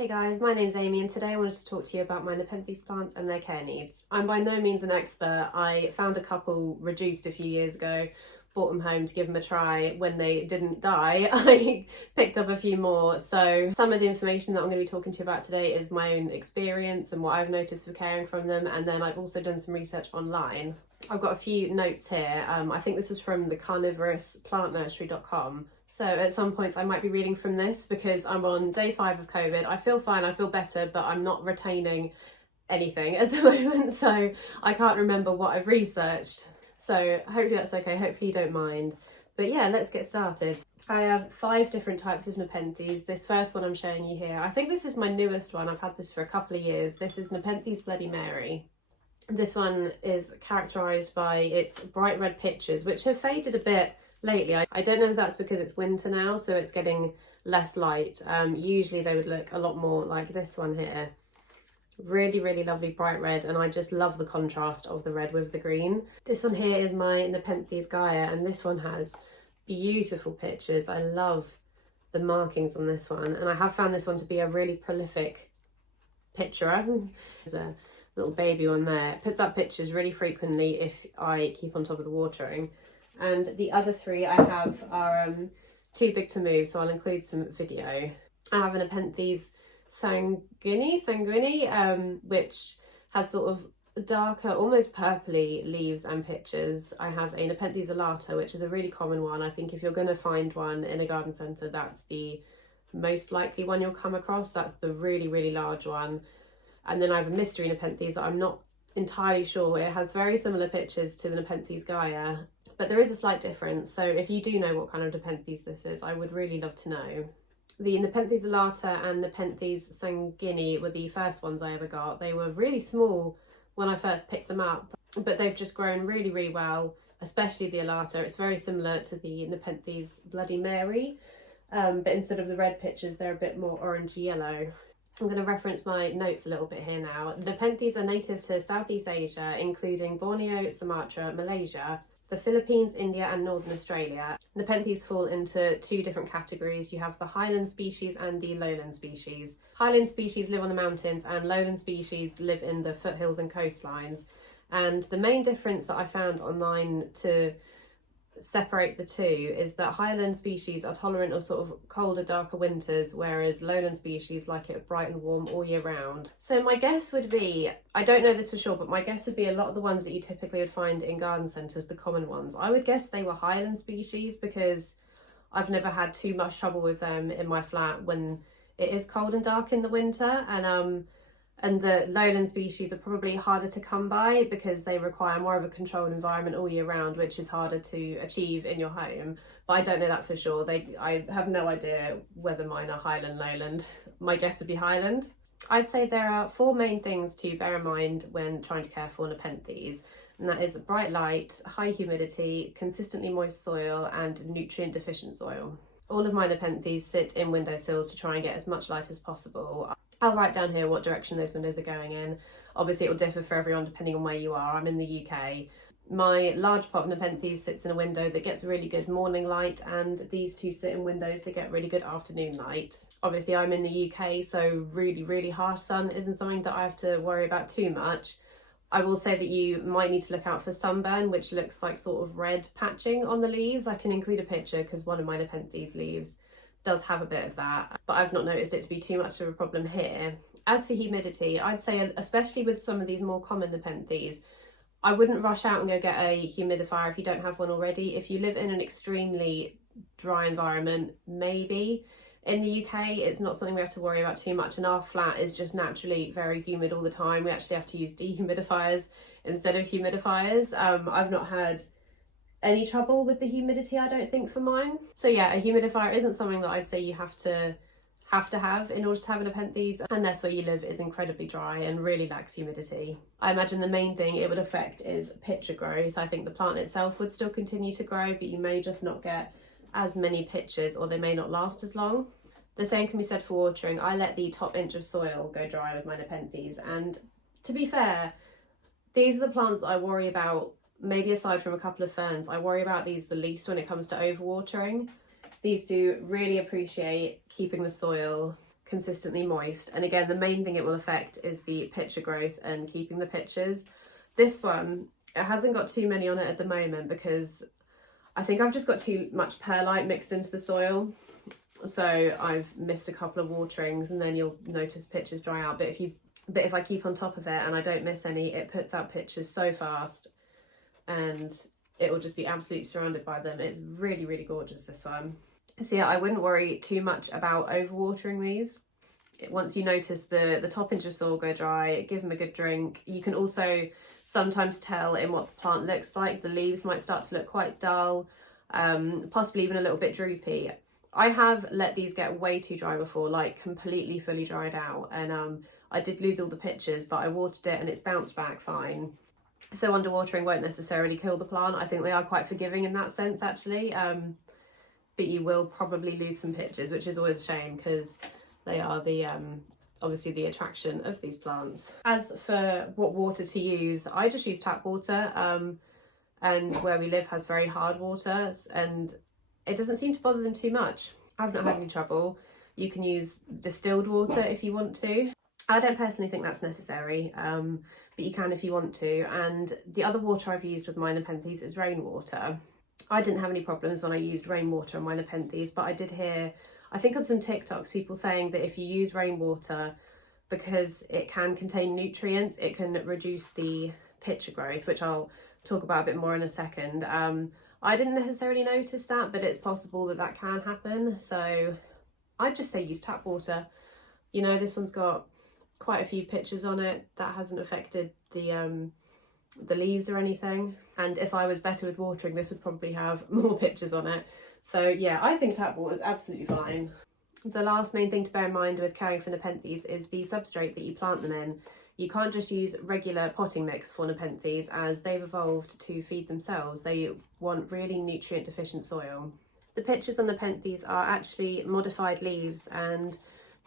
Hey guys, my name's Amy and today I wanted to talk to you about my Nepenthes plants and their care needs. I'm by no means an expert. I found a couple reduced a few years ago, brought them home to give them a try. When they didn't die, I picked up a few more. So some of the information that I'm going to be talking to you about today is my own experience and what I've noticed for caring from them, and then I've also done some research online. I've got a few notes here. I think this was from the carnivorousplantnursery.com. So at some points I might be reading from this because I'm on day 5 of COVID. I feel fine, I feel better, but I'm not retaining anything at the moment. So I can't remember what I've researched. So hopefully that's okay, hopefully you don't mind. But yeah, let's get started. I have 5 different types of Nepenthes. This first one I'm showing you here, I think this is my newest one. I've had this for a couple of years. This is Nepenthes Bloody Mary. This one is characterised by its bright red pitchers, which have faded a bit lately. I don't know if that's because it's winter now, so it's getting less light. Usually they would look a lot more like this one here. Really, really lovely bright red, and I just love the contrast of the red with the green. This one here is my Nepenthes Gaia, and this one has beautiful pitchers. I love the markings on this one, and I have found this one to be a really prolific pitcher. There's a little baby one there. It puts up pitchers really frequently if I keep on top of the watering. And the other 3 I have are too big to move, so I'll include some video. I have an Nepenthes sanguinea, which has sort of darker, almost purpley leaves and pitchers. I have a Nepenthes alata, which is a really common one. I think if you're going to find one in a garden centre, that's the most likely one you'll come across. That's the really, really large one. And then I have a mystery Nepenthes that I'm not entirely sure. It has very similar pitchers to the Nepenthes Gaia, but there is a slight difference. So if you do know what kind of Nepenthes this is, I would really love to know. The Nepenthes alata and Nepenthes sanguinea were the first ones I ever got. They were really small when I first picked them up, but they've just grown really, really well, especially the alata. It's very similar to the Nepenthes Bloody Mary, but instead of the red pitchers, they're a bit more orange yellow. I'm going to reference my notes a little bit here now. Nepenthes are native to Southeast Asia, including Borneo, Sumatra, Malaysia, the Philippines, India and Northern Australia. Nepenthes fall into 2 different categories. You have the highland species and the lowland species. Highland species live on the mountains and lowland species live in the foothills and coastlines. And the main difference that I found online to separate the 2 is that highland species are tolerant of sort of colder, darker winters, whereas lowland species like it bright and warm all year round. So my guess would be, I don't know this for sure, but my guess would be a lot of the ones that you typically would find in garden centres, the common ones, I would guess they were highland species because I've never had too much trouble with them in my flat when it is cold and dark in the winter. And the lowland species are probably harder to come by because they require more of a controlled environment all year round, which is harder to achieve in your home. But I don't know that for sure. I have no idea whether mine are highland, lowland. My guess would be highland. I'd say there are 4 main things to bear in mind when trying to care for Nepenthes, and that is bright light, high humidity, consistently moist soil, and nutrient deficient soil. All of my Nepenthes sit in windowsills to try and get as much light as possible. I'll write down here what direction those windows are going in. Obviously it will differ for everyone depending on where you are. I'm in the UK. My large pot of Nepenthes sits in a window that gets really good morning light, and these 2 sit in windows that get really good afternoon light. Obviously I'm in the UK, so really, really harsh sun isn't something that I have to worry about too much. I will say that you might need to look out for sunburn, which looks like sort of red patching on the leaves. I can include a picture because one of my Nepenthes leaves does have a bit of that, but I've not noticed it to be too much of a problem here. As for humidity, I'd say, especially with some of these more common Nepenthes, I wouldn't rush out and go get a humidifier if you don't have one already. If you live in an extremely dry environment, maybe. In the UK, it's not something we have to worry about too much, and our flat is just naturally very humid all the time. We actually have to use dehumidifiers instead of humidifiers. I've not had any trouble with the humidity, I don't think, for mine. So yeah, a humidifier isn't something that I'd say you have to have in order to have a Nepenthes, unless where you live is incredibly dry and really lacks humidity. I imagine the main thing it would affect is pitcher growth. I think the plant itself would still continue to grow, but you may just not get as many pitchers, or they may not last as long. The same can be said for watering. I let the top inch of soil go dry with my Nepenthes, and to be fair, these are the plants that I worry about. Maybe aside from a couple of ferns, I worry about these the least when it comes to overwatering. These do really appreciate keeping the soil consistently moist. And again, the main thing it will affect is the pitcher growth and keeping the pitchers. This one, it hasn't got too many on it at the moment because I think I've just got too much perlite mixed into the soil. So I've missed a couple of waterings, and then you'll notice pitchers dry out. But if I keep on top of it and I don't miss any, it puts out pitchers so fast, and it will just be absolutely surrounded by them. It's really, really gorgeous, this one. So yeah, I wouldn't worry too much about overwatering these. Once you notice the top inch of soil go dry, give them a good drink. You can also sometimes tell in what the plant looks like. The leaves might start to look quite dull, possibly even a little bit droopy. I have let these get way too dry before, like completely fully dried out, and I did lose all the pitchers, but I watered it and it's bounced back fine. So underwatering won't necessarily kill the plant. I think they are quite forgiving in that sense, actually, but you will probably lose some pitchers, which is always a shame because they are the obviously the attraction of these plants. As for what water to use, I just use tap water, and where we live has very hard water, and it doesn't seem to bother them too much. I've not had any trouble. You can use distilled water if you want to. I don't personally think that's necessary, but you can if you want to. And the other water I've used with my Nepenthes is rainwater. I didn't have any problems when I used rainwater on my Nepenthes, but I did hear, I think on some TikToks, people saying that if you use rainwater, because it can contain nutrients, it can reduce the pitcher growth, which I'll talk about a bit more in a second. I didn't necessarily notice that, but it's possible that that can happen. So I'd just say use tap water. You know, this one's got quite a few pitchers on it. That hasn't affected the leaves or anything. And if I was better with watering, this would probably have more pitchers on it. So yeah, I think tap water is absolutely fine. The last main thing to bear in mind with caring for Nepenthes is the substrate that you plant them in. You can't just use regular potting mix for Nepenthes, as they've evolved to feed themselves. They want really nutrient deficient soil. The pitchers on Nepenthes are actually modified leaves, and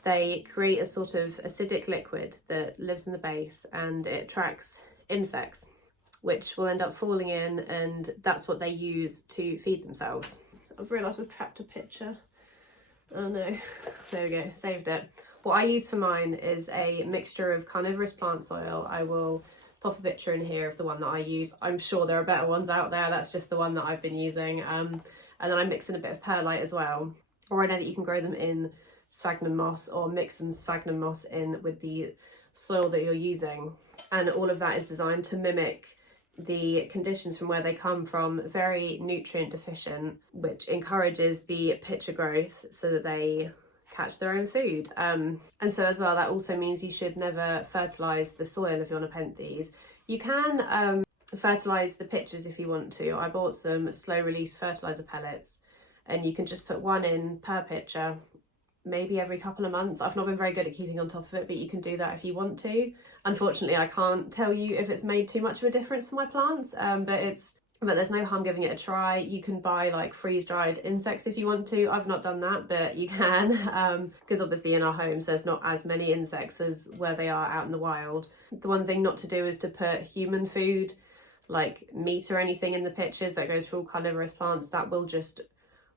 they create a sort of acidic liquid that lives in the base, and it attracts insects, which will end up falling in, and that's what they use to feed themselves. I've realised I've trapped a pitcher. Oh no, there we go, saved it. What I use for mine is a mixture of carnivorous plant soil. I will pop a picture in here of the one that I use. I'm sure there are better ones out there, that's just the one that I've been using. And then I mix in a bit of perlite as well. Or I know that you can grow them in sphagnum moss, or mix some sphagnum moss in with the soil that you're using. And all of that is designed to mimic the conditions from where they come from, very nutrient deficient, which encourages the pitcher growth so that they catch their own food. And so as well, that also means you should never fertilise the soil of your Nepenthes. You can fertilise the pitchers if you want to. I bought some slow release fertiliser pellets, and you can just put one in per pitcher, maybe every couple of months. I've not been very good at keeping on top of it, but you can do that if you want to. Unfortunately, I can't tell you if it's made too much of a difference for my plants, but there's no harm giving it a try. You can buy like freeze-dried insects if you want to. I've not done that, but you can, because obviously in our homes there's not as many insects as where they are out in the wild. The one thing not to do is to put human food, like meat or anything, in the pitchers. That goes for all carnivorous plants. That will just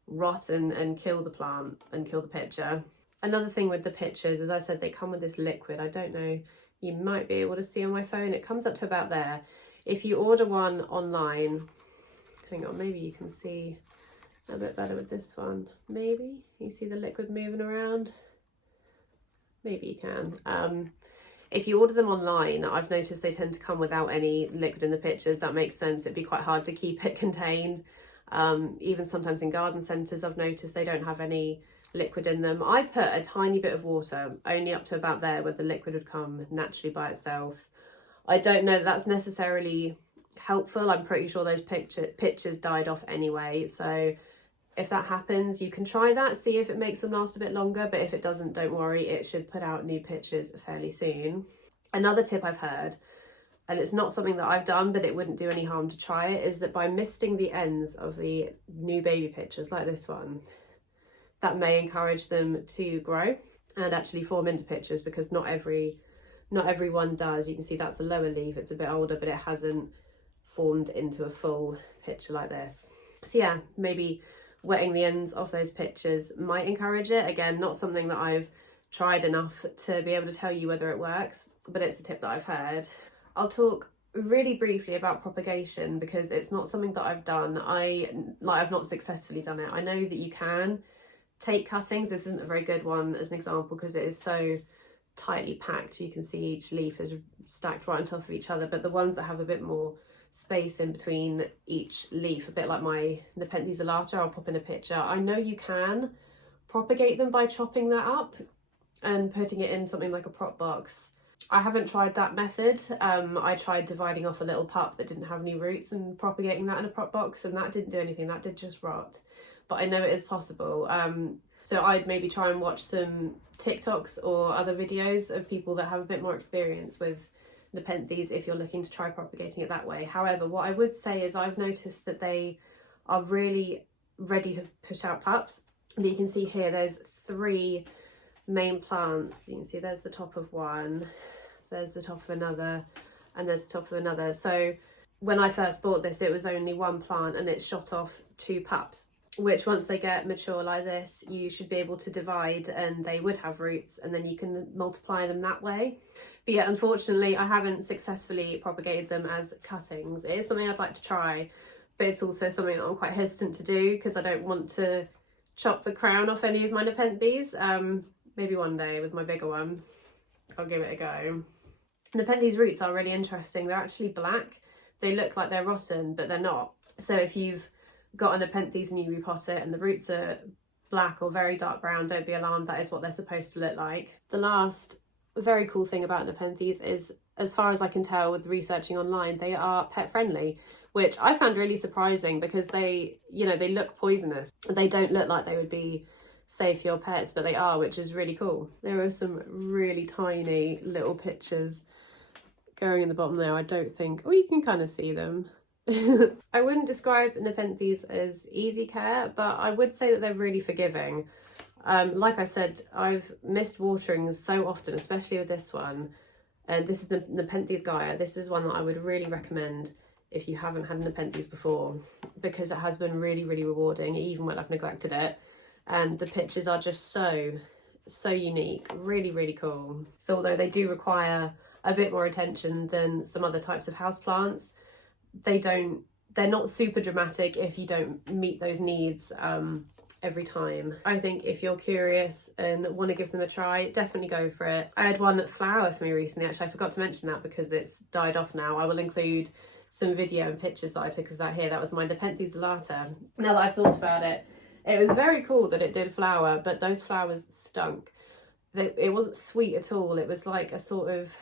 rot and kill the plant and kill the pitcher. Another thing with the pitchers, as I said, they come with this liquid. I don't know, you might be able to see on my phone, it comes up to about there. If you order one online, hang on, maybe you can see a bit better with this one. Maybe you see the liquid moving around. Maybe you can. If you order them online, I've noticed they tend to come without any liquid in the pitchers. That makes sense. It'd be quite hard to keep it contained. Even sometimes in garden centres, I've noticed they don't have any liquid in them. I put a tiny bit of water, only up to about there, where the liquid would come naturally by itself. I don't know that that's necessarily helpful. I'm pretty sure those pitchers died off anyway. So if that happens, you can try that, see if it makes them last a bit longer. But if it doesn't, don't worry, it should put out new pitchers fairly soon. Another tip I've heard, and it's not something that I've done, but it wouldn't do any harm to try it, is that by misting the ends of the new baby pitchers, like this one, that may encourage them to grow and actually form into pitchers, because not every one does. You can see that's a lower leaf, it's a bit older, but it hasn't formed into a full pitcher like this. So yeah, maybe wetting the ends of those pitchers might encourage it. Again, not something that I've tried enough to be able to tell you whether it works, but it's a tip that I've heard. I'll talk really briefly about propagation because it's not something that I've done. I've not successfully done it. I know that you can take cuttings. This isn't a very good one as an example because it is so tightly packed. You can see each leaf is stacked right on top of each other, but the ones that have a bit more space in between each leaf, a bit like my Nepenthes alata, I'll pop in a picture. I know you can propagate them by chopping that up and putting it in something like a prop box. I haven't tried that method. I tried dividing off a little pup that didn't have any roots and propagating that in a prop box, and that didn't do anything. That did just rot. But I know it is possible. So I'd maybe try and watch some TikToks or other videos of people that have a bit more experience with Nepenthes if you're looking to try propagating it that way. However, what I would say is I've noticed that they are really ready to push out pups. But you can see here there's 3 main plants. You can see there's the top of one, there's the top of another, and there's the top of another. So when I first bought this, it was only 1 plant and it shot off 2 pups, which once they get mature like this, you should be able to divide and they would have roots, and then you can multiply them that way. But yeah, unfortunately, I haven't successfully propagated them as cuttings. It is something I'd like to try, but it's also something that I'm quite hesitant to do because I don't want to chop the crown off any of my Nepenthes. Maybe one day with my bigger one, I'll give it a go. Nepenthes roots are really interesting. They're actually black. They look like they're rotten, but they're not. So if you've got a Nepenthes and you repot it and the roots are black or very dark brown, don't be alarmed. That is what they're supposed to look like. The last very cool thing about Nepenthes is, as far as I can tell with researching online, they are pet friendly, which I found really surprising because they look poisonous. They don't look like they would be safe for your pets, but they are, which is really cool. There are some really tiny little pictures going in the bottom there. I don't think, oh, you can kind of see them. I wouldn't describe Nepenthes as easy care, but I would say that they're really forgiving. Like I said, I've missed waterings so often, especially with this one. And this is the Nepenthes Gaia. This is one that I would really recommend if you haven't had Nepenthes before, because it has been really, really rewarding, even when I've neglected it. And the pictures are just so unique, really, really cool. So although they do require a bit more attention than some other types of houseplants, they're not super dramatic if you don't meet those needs every time. I think if you're curious and want to give them a try, definitely go for it. I had one flower for me recently, actually. I forgot to mention that because it's died off now. I will include some video and pictures that I took of that here. That was my Nepenthes alata. Now that I've thought about it, it was very cool that it did flower, but those flowers stunk. It wasn't sweet at all. It was like a sort of,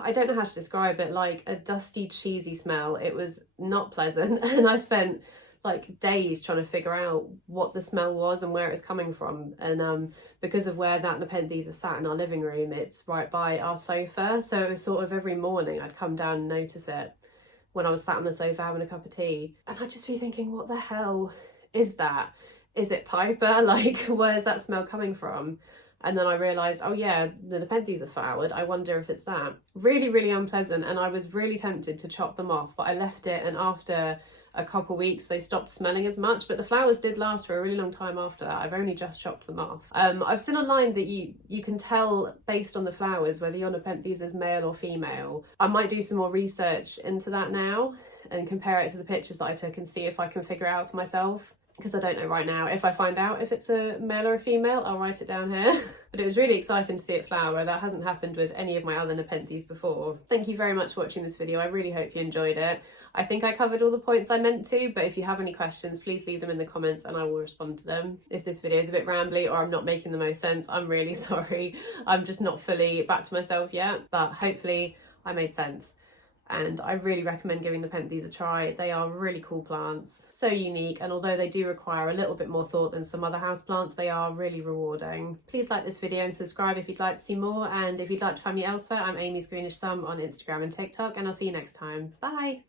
I don't know how to describe it, like a dusty, cheesy smell. It was not pleasant. And I spent like days trying to figure out what the smell was and where it's coming from. And because of where that Nepenthes is sat in our living room, it's right by our sofa. So it was sort of every morning I'd come down and notice it when I was sat on the sofa having a cup of tea. And I'd just be thinking, what the hell is that? Is it Piper? Like, where's that smell coming from? And then I realised, oh yeah, the Nepenthes are flowered. I wonder if it's that. Really, really unpleasant. And I was really tempted to chop them off, but I left it. And after a couple weeks, they stopped smelling as much. But the flowers did last for a really long time after that. I've only just chopped them off. I've seen online that you can tell based on the flowers whether your Nepenthes is male or female. I might do some more research into that now and compare it to the pictures that I took and see if I can figure it out for myself, because I don't know right now. If I find out if it's a male or a female, I'll write it down here. But it was really exciting to see it flower. That hasn't happened with any of my other Nepenthes before. Thank you very much for watching this video. I really hope you enjoyed it. I think I covered all the points I meant to, but if you have any questions, please leave them in the comments and I will respond to them. If this video is a bit rambly or I'm not making the most sense, I'm really sorry. I'm just not fully back to myself yet, but hopefully I made sense. And I really recommend giving Nepenthes a try. They are really cool plants, so unique, and although they do require a little bit more thought than some other houseplants, they are really rewarding. Please like this video and subscribe if you'd like to see more, and if you'd like to find me elsewhere, I'm Amy's Greenish Thumb on Instagram and TikTok, and I'll see you next time. Bye!